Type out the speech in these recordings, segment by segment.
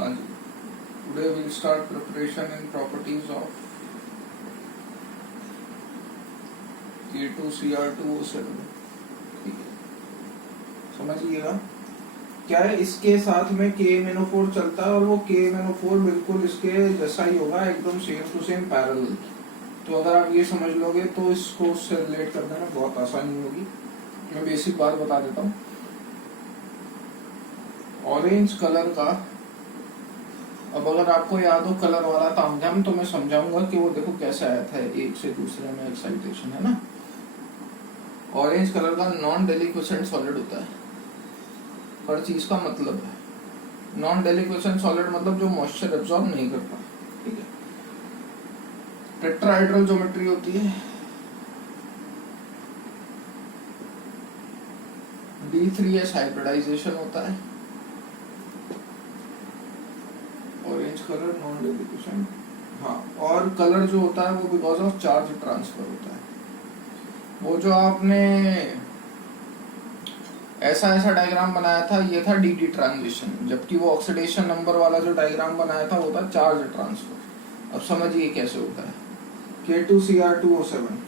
हाँ जी, today will start preparation in properties of K2Cr2O7। ठीक है, समझिएगा क्या है, इसके साथ में KMnO4 चलता है और वो KMnO4 बिल्कुल इसके जैसा ही होगा, एकदम सेम टू सेम पैरेलल। तो अगर आप ये समझ लोगे तो इसको उससे रिलेट करने में बहुत आसानी होगी। मैं बेसिक बात बता देता हूँ। ऑरेंज कलर का, अब अगर आपको याद हो कलर वाला तामझाम, तो मैं समझाऊंगा कि वो देखो कैसे आया था एक से दूसरे में एक्साइटेशन, है ना। ऑरेंज कलर का नॉन डेलिक्वेसेंट सॉलिड होता है, हर चीज का मतलब है। नॉन डेलिक्वेसेंट सॉलिड मतलब जो मॉइस्चर एब्जॉर्ब नहीं करता। ठीक है, टेट्राहेड्रल ज्योमेट्री होती है, D3S हाइब्रिडाइजेशन होता है। ऑरेंज कलर नॉन डेलिक्वेसेंट, हाँ, और कलर जो होता है वो बिकॉज ऑफ चार्ज ट्रांसफर होता है। वो जो आपने ऐसा डायग्राम बनाया था, ये था डी ट्रांजिशन, जबकि वो ऑक्सीडेशन नंबर वाला जो डायग्राम बनाया था वो था चार्ज ट्रांसफर। अब समझिए कैसे होता है। K2Cr2O7,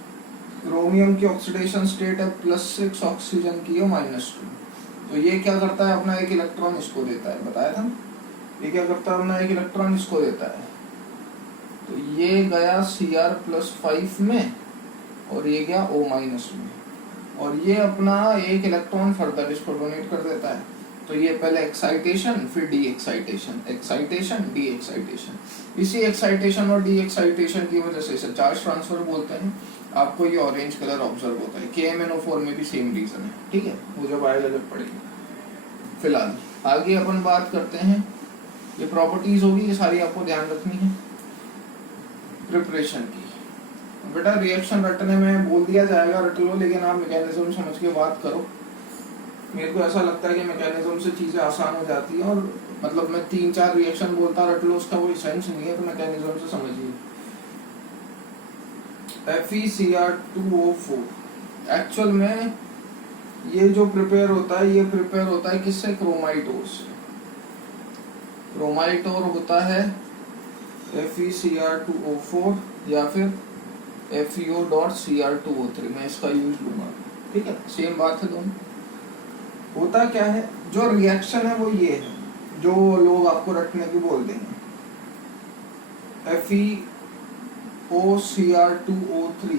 क्रोमियम की ऑक्सीडेशन स्टेट है +6, ऑक्सीजन की है -2। तो ये क्या करता है, अपना एक इलेक्ट्रॉन इसको देता है, बताया था। ये क्या करता है, अपना एक इलेक्ट्रॉन इसको देता है। तो ये गया Cr+5 में और ये गया O- में, और ये अपना एक इलेक्ट्रॉन फर्दर इसको डोनेट कर देता है। तो ये पहले एक्साइटेशन, फिर D excitation, excitation D excitation. इसी एक्साइटेशन और डी एक्साइटेशन की वजह से इसे चार्ज ट्रांसफर बोलते हैं। आपको ये ऑरेंज कलर ऑब्जर्व होता है। KMnO4 में भी सेम रीजन है। ठीक है, वो जब आएगा जब पढ़ेंगे। फिलहाल आगे अपन बात करते हैं, ये प्रॉपर्टीज होगी, ये सारी आपको ध्यान रखनी है प्रिपरेशन की। बेटा रिएक्शन रटने में बोल दिया जाएगा, रट लो, लेकिन आप मैकेनिज्म समझ के बात करो। मेरे को ऐसा लगता है कि मैकेनिज्म से चीजें आसान हो जाती है, और मतलब मैं 3-4 रिएक्शन बोलता रट लो, उसका कोई सेंस नहीं है। तो मैकेनिज्म से समझिए। FeCr2O4 एक्चुअल में ये जो प्रिपेयर होता है, ये प्रिपेयर होता है किससे, क्रोमाइट ओर से। क्रोमाइट ओर होता है FeCr2O4 या फिर FeO.Cr2O3, मैं इसका यूज लूंगा। ठीक है, सेम बात है दोनों। होता क्या है, जो रिएक्शन है वो ये है, जो लोग आपको रटने की बोल देंगे। FeOCr2O3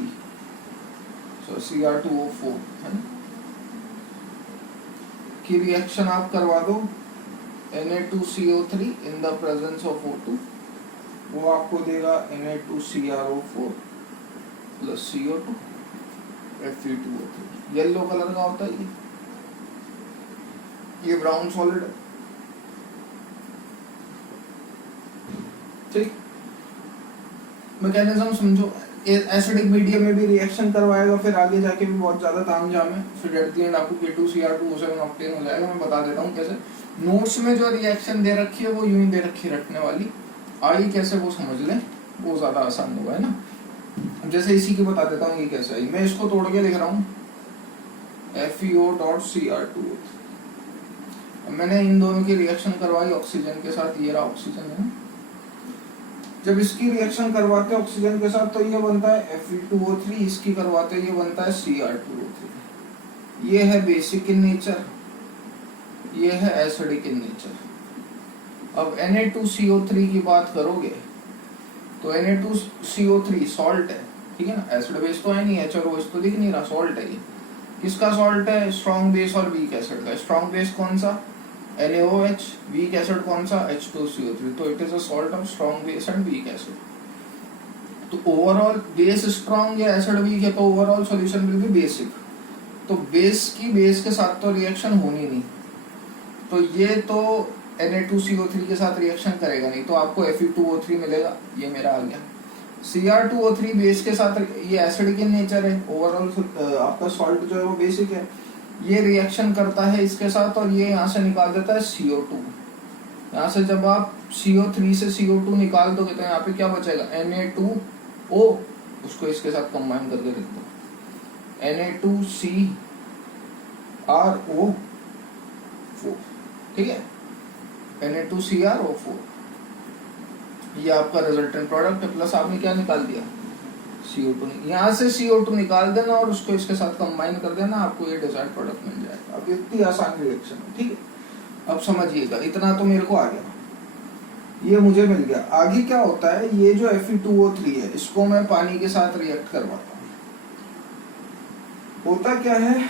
Cr2O4 है की रिएक्शन आप करवा दो Na2CO3 in the presence of O2, वो आपको देगा Na2CrO4 + CO2 Fe2O3। Yellow colour का होता है ये ब्राउन सॉलिड है। ठीक, मैकेनिज्म समझो। एसिडिक मीडियम में भी रिएक्शन करवाएगा, फिर आगे जाके भी बहुत ज्यादा तामझाम है। फिर एट द एंड आपको K2Cr2O7 ऑब्टेन हो जाएगा। मैं बता देता हूँ कैसे। नोट्स में जो रिएक्शन दे रखी है वो यूं ही दे रखी है रटने वाली, आई कैसे वो समझ लें, वो ज्यादा आसान होगा, है ना। जैसे इसी की बता देता हूँ ये कैसे आई। मैं इसको तोड़ के लिख रहा हूँ FeO.Cr2O3। मैंने इन दोनों की रिएक्शन करवाई ऑक्सीजन के साथ, ये रहा ऑक्सीजन है। जब इसकी रिएक्शन करवाते हैं ऑक्सीजन के साथ तो ये बनता है Fe2O3, इसकी करवाते ये बनता है Cr2O3। ये है बेसिक इन नेचर, ये है एसिडिक इन नेचर। अब Na2CO3 की बात करोगे तो Na2CO3 सॉल्ट है, ठीक है ना। एसिड बेस तो है नहीं, H और OH तो दिख नहीं रहा, सॉल्ट है ये। किसका सॉल्ट है, स्ट्रॉन्ग बेस और वीक एसिड का। स्ट्रॉन्ग बेस कौन सा, NaOH, वीक एसिड कौन सा, H2CO3। तो it is a salt of strong base and weak acid. तो ओवरऑल बेस स्ट्रॉन्ग या एसिड वीक है तो overall solution will be basic. तो बेस की बेस के साथ तो रिएक्शन होनी नहीं, तो ये तो Na2CO3 के साथ रिएक्शन करेगा नहीं, तो आपको Fe2O3 मिलेगा। ये मेरा आ गया। Cr2O3 बेस के साथ, ये एसिडिक इन नेचर है, ओवरऑल आपका सॉल्ट जो है वो बेसिक है। ये रिएक्शन करता है इसके साथ और ये यहाँ से निकाल देता है CO2। यहाँ से जब आप CO3 से CO2 निकाल दोगे तो यहाँ पे क्या बचेगा, Na2O, उसको इसके साथ कंबाइन करके लिख दो Na2CrO4। ठीक है, Na2CrO4, ये आपका रिजल्टेंट प्रोडक्ट है, प्लस आपने क्या निकाल दिया CO2, यहाँ से CO2 निकाल देना और उसको इसके साथ कंबाइन कर देना, आपको ये डिजायर्ड प्रोडक्ट मिल जाएगा। अब इतनी आसान रिएक्शन है, ठीक है। अब समझिएगा, इतना तो मेरे को आ गया, ये मुझे मिल गया। आगे क्या होता है, ये जो Fe2O3 है इसको मैं पानी के साथ रिएक्ट करवाता हूँ। होता क्या है,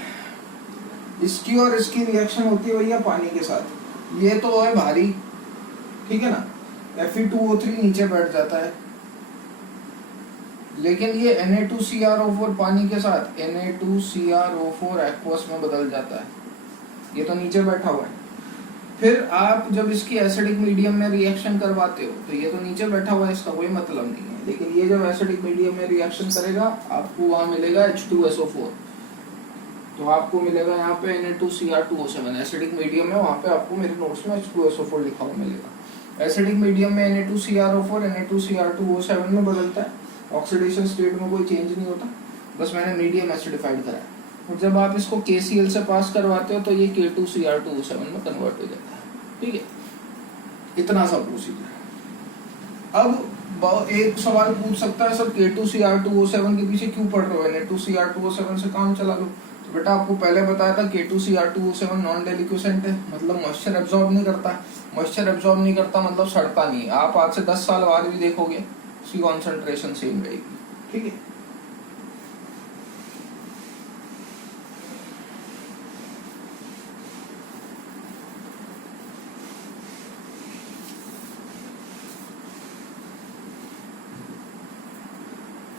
इसकी और इसकी रिएक्शन होती है भैया पानी के साथ। ये तो है भारी, ठीक है ना, Fe2O3 नीचे बैठ जाता है, लेकिन ये Na2CrO4 पानी के साथ Na2CrO4 एक्वस में बदल जाता है, ये तो नीचे बैठा हुआ है। फिर आप जब इसकी एसिडिक मीडियम में रिएक्शन करवाते हो तो ये तो नीचे बैठा हुआ है, इसका कोई मतलब नहीं है, लेकिन ये जब एसिडिक मीडियम में रिएक्शन करेगा आपको वहां मिलेगा H2SO4, तो आपको मिलेगा यहाँ पे Na2Cr2O7 एसिडिक मीडियम में, वहां पे आपको मेरे नोट्स में H2SO4 लिखा हुआ मिलेगा। एसिडिक मीडियम में Na2CrO4 Na2Cr2O7 में बदलता है, ऑक्सीडेशन स्टेट में कोई चेंज नहीं होता, बस मैंने मीडियम एसिडिफाइड कराया। और जब आप इसको KCl से पास करवाते हो तो ये K2Cr2O7 में कन्वर्ट हो जाता है, ठीक है। इतना सा प्रोसीजर। अब एक सवाल पूछ सकता है, सर K2Cr2O7 के पीछे क्यों पड़ रहे हो, Na2Cr2O7 से काम चला लो। तो बेटा आपको पहले बताया था K2Cr2O7 नॉन डेलिक्वेसेंट है, मतलब मॉइस्चर एब्जॉर्ब नहीं करता। मॉइस्चर एब्जॉर्ब नहीं करता मतलब सड़ता नहीं। आप आज से 10 साल बाद भी देखोगे उसकी कॉन्सेंट्रेशन सेम रहेगी, ठीक है।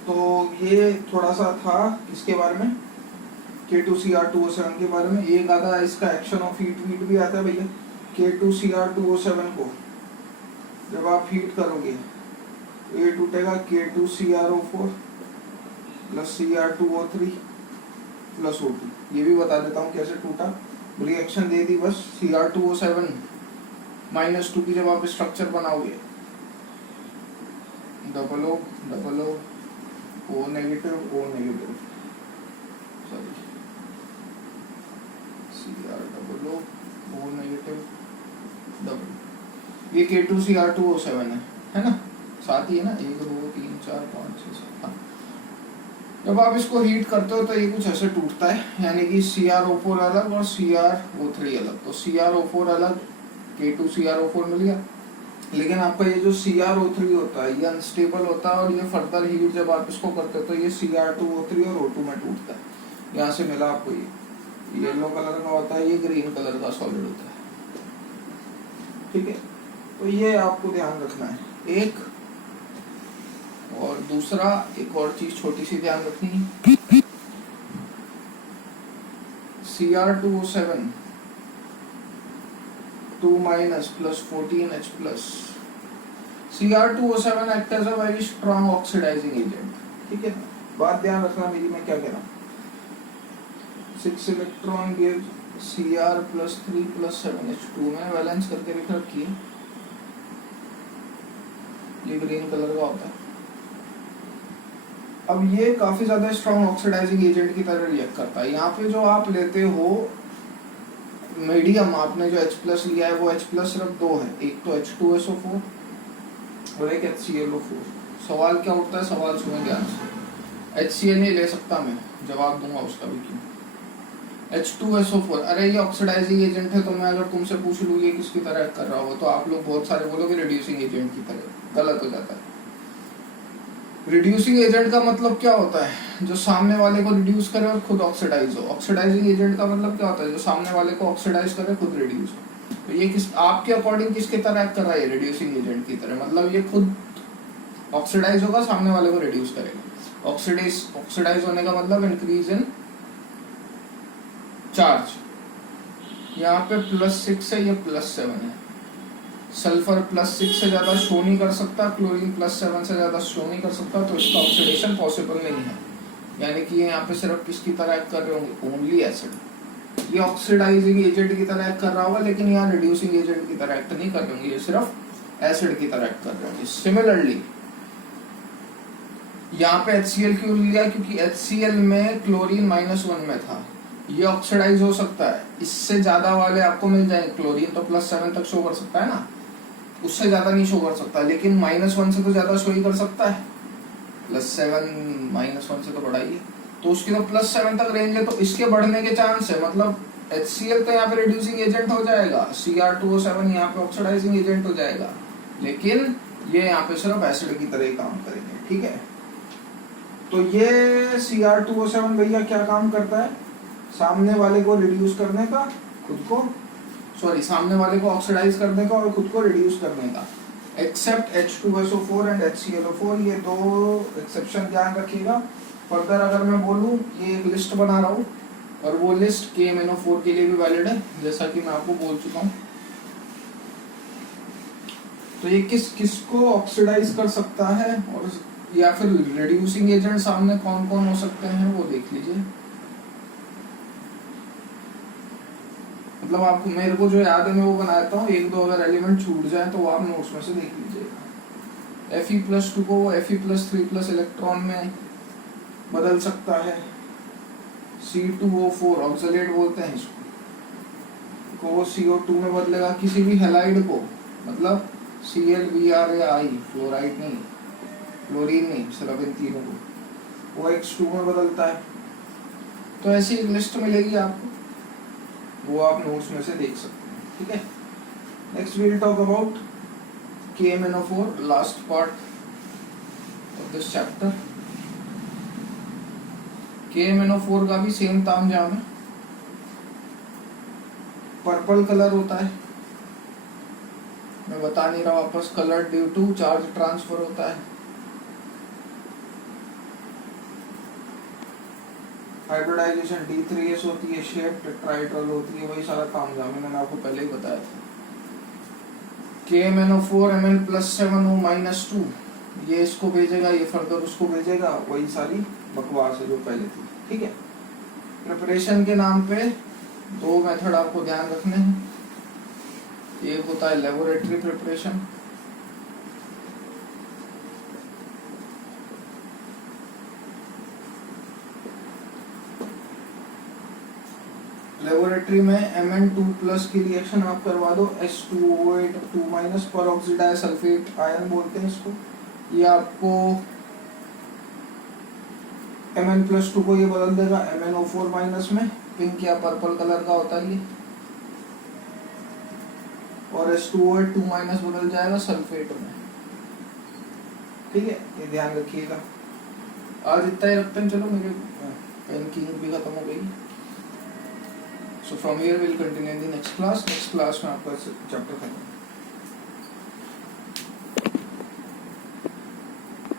तो ये थोड़ा सा था इसके बारे में, K2Cr2O7 के बारे में। एक आधा इसका एक्शन ऑफ हीट भी आता है भैया। K2Cr2O7 को जब आप हीट करोगे तो ये टूटेगा K2CrO4 plus Cr2O3 plus O2। ये भी बता देता हूँ कैसे टूटा, रिएक्शन दे दी बस। Cr2O7 -2 की जब आप स्ट्रक्चर बनाओगे, double O O negative sorry Cr O negative double, ये K2Cr2O7 है ना, साथ ही है ना, 1 2 3 4 5 6 7। जब आप इसको हीट करते हो तो ये कुछ ऐसे टूटता है, यानी कि CrO4 अलग और CrO3 अलग। तो CrO4 अलग, K2CrO4 मिल गया। लेकिन आपका ये जो Cr2O3 होता है ये अनस्टेबल होता है, और ये फर्दर हीट जब आप इसको करते हो तो ये Cr2O3 और O2 में टूटता है। यहाँ से मिला आपको ये येलो कलर का होता है, ये ग्रीन कलर का सॉलिड होता है, ठीक है। तो ये आपको ध्यान रखना है एक। और दूसरा एक और चीज छोटी सी ध्यान रखनी, Cr2O7 2- plus 14H plus। Cr2O7 act as a very strong oxidizing agent, ठीक है। बात ध्यान रखना मेरी, मैं क्या कह रहा हूँ। 6 electron give Cr plus 3 plus 7H2 में वैलेंस करके लिख रखी है, ये ग्रीन कलर का होता है। अब ये काफी ज्यादा स्ट्रॉन्ग ऑक्सीडाइजिंग एजेंट की तरह रिएक्ट करता है। यहाँ पे जो आप लेते हो मीडियम, आपने जो H+ लिया है वो H+ सिर्फ 2 है, एक तो H2SO4 और एक HClO4। सवाल क्या उठता है, सवाल सुनें ध्यान से। HCl नहीं ले सकता मैं, जवाब दूंगा उसका भी क्यों। H2SO4, अरे ये ऑक्सीडाइजिंग एजेंट है, तो मैं अगर तुमसे पूछ लूँ ये किसकी तरह कर रहा हो तो आप लोग बहुत सारे बोलोगे रिड्यूसिंग एजेंट की तरह, गलत हो जाता है। रिड्यूसिंग एजेंट का मतलब क्या होता है, जो सामने वाले को रिड्यूस करे और खुद ऑक्सीडाइज हो। ऑक्सीडाइजिंग एजेंट का मतलब क्या होता है, जो सामने वाले को ऑक्सीडाइज करे खुद रिड्यूस हो। तो ये किस आपके अकॉर्डिंग किसके तरह एक्ट कर रहा है, रिड्यूसिंग एजेंट की तरह, मतलब ये खुद ऑक्सीडाइज होगा, सामने वाले को रिड्यूस करेगा। ऑक्सीडाइज होने का मतलब इंक्रीज इन चार्ज। यहाँ पे +6 है, ये +7 है। सल्फर +6 से ज्यादा शो नहीं कर सकता, क्लोरीन +7 से ज्यादा शो नहीं कर सकता, तो इसका ऑक्सीडेशन पॉसिबल नहीं है। यानी कि ये यहाँ पे सिर्फ किसकी तरह एक्ट कर रहे होंगे, ओनली एसिड। ये ऑक्सीडाइजिंग एजेंट की तरह एक्ट कर रहा होगा, लेकिन यहाँ रिड्यूसिंग एजेंट की तरह एक्ट नहीं कर रहे होंगे, ये सिर्फ एसिड की तरह एक्ट कर रहे होंगे। सिमिलरली यहाँ पे HCl क्यों लिया, क्योंकि HCl में क्लोरीन -1 में था, ये ऑक्सीडाइज हो सकता है, इससे ज्यादा वाले आपको मिल जाएंगे। क्लोरीन तो +7 तक शो कर सकता है ना, उससे ज्यादा नहीं शो कर सकता, लेकिन -1 से तो ज्यादा शो ही कर सकता है। +7 -1 से तो बड़ा ही है, तो उसकी तो +7 तक रेंज है, तो इसके बढ़ने के चांस है। मतलब HCl तो यहाँ पे रिड्यूसिंग एजेंट हो जाएगा, Cr2O7 यहाँ पे ऑक्सीडाइजिंग एजेंट हो जाएगा, लेकिन ये यहाँ पे सिर्फ एसिड की तरह ही काम करेंगे। ठीक है, तो ये Cr2O7 भैया क्या काम करता है, सामने वाले को रिड्यूस करने का, खुद को सामने वाले को ऑक्सीडाइज करने का और खुद को रिड्यूस करने का। एक्सेप्ट H2SO4 एंड HClO4, ये दो एक्सेप्शन ध्यान रखिएगा। फर्दर अगर मैं बोलूँ, ये एक लिस्ट बना रहा हूँ और वो लिस्ट KMnO4 के लिए भी वैलिड है, जैसा कि मैं आपको बोल चुका हूँ। तो ये किसको ऑक्सीडाइज कर सकता है और या फिर रिड्यूसिंग एजेंट सामने कौन कौन हो सकते हैं वो देख लीजिए। मतलब आपको, मेरे को जो याद है मैं वो बनाता हूँ, एक दो अगर एलिमेंट छूट जाए तो वो आप नोट्स में से देख लीजिएगा। Fe+2 को Fe+3+ इलेक्ट्रॉन में बदल सकता है। C2O4 ऑक्सलेट बोलते हैं इसको, वो CO2 में बदलेगा। किसी भी हैलाइड को, मतलब Cl, Br या I, फ्लोराइड नहीं, क्लोरीन नहीं, सिर्फ इन तीनों को, वो H2 में बदलता है। तो ऐसी एक लिस्ट मिलेगी आपको, वो आप नोट्स में से देख सकते हैं। ठीक है, next we will talk about KMnO4, last part of this chapter. KMnO4 का भी सेम तामझाम है, पर्पल कलर होता है, मैं बता नहीं रहा वापस, colour due to charge transfer होता है। हाइब्रिडाइजेशन D3S होती है, शेप टेट्राहेड्रल होती है, वही सारा तामझाम है, मैंने आपको पहले ही बताया था। KMnO4 Mn+7O-2, ये इसको भेजेगा, ये फर्दर उसको भेजेगा, वही सारी बकवास है जो पहले थी। ठीक है, प्रिपरेशन के नाम पे दो मेथड आपको ध्यान रखने हैं। एक होता है लेबोरेटरी प्रिपरेशन, लेबोरेटरी में Mn2+ की रिएक्शन आप करवा दो, H2O8 2- पर ऑक्सीडाइज सल्फेट आयन बोलते हैं इसको। ये आपको Mn+2 को ये बदल देगा MnO4- में, पिंक या पर्पल कलर का होता है ये, और H2O8 2- बदल जाएगा सल्फेट में। ठीक है, ये ध्यान रखिएगा। आज इतना ही रखते हैं, चलो मेरे पेन की इंक भी खत्म हो गई। So from here we'll continue in the next class. Next class में आपका चैप्टर खत्म।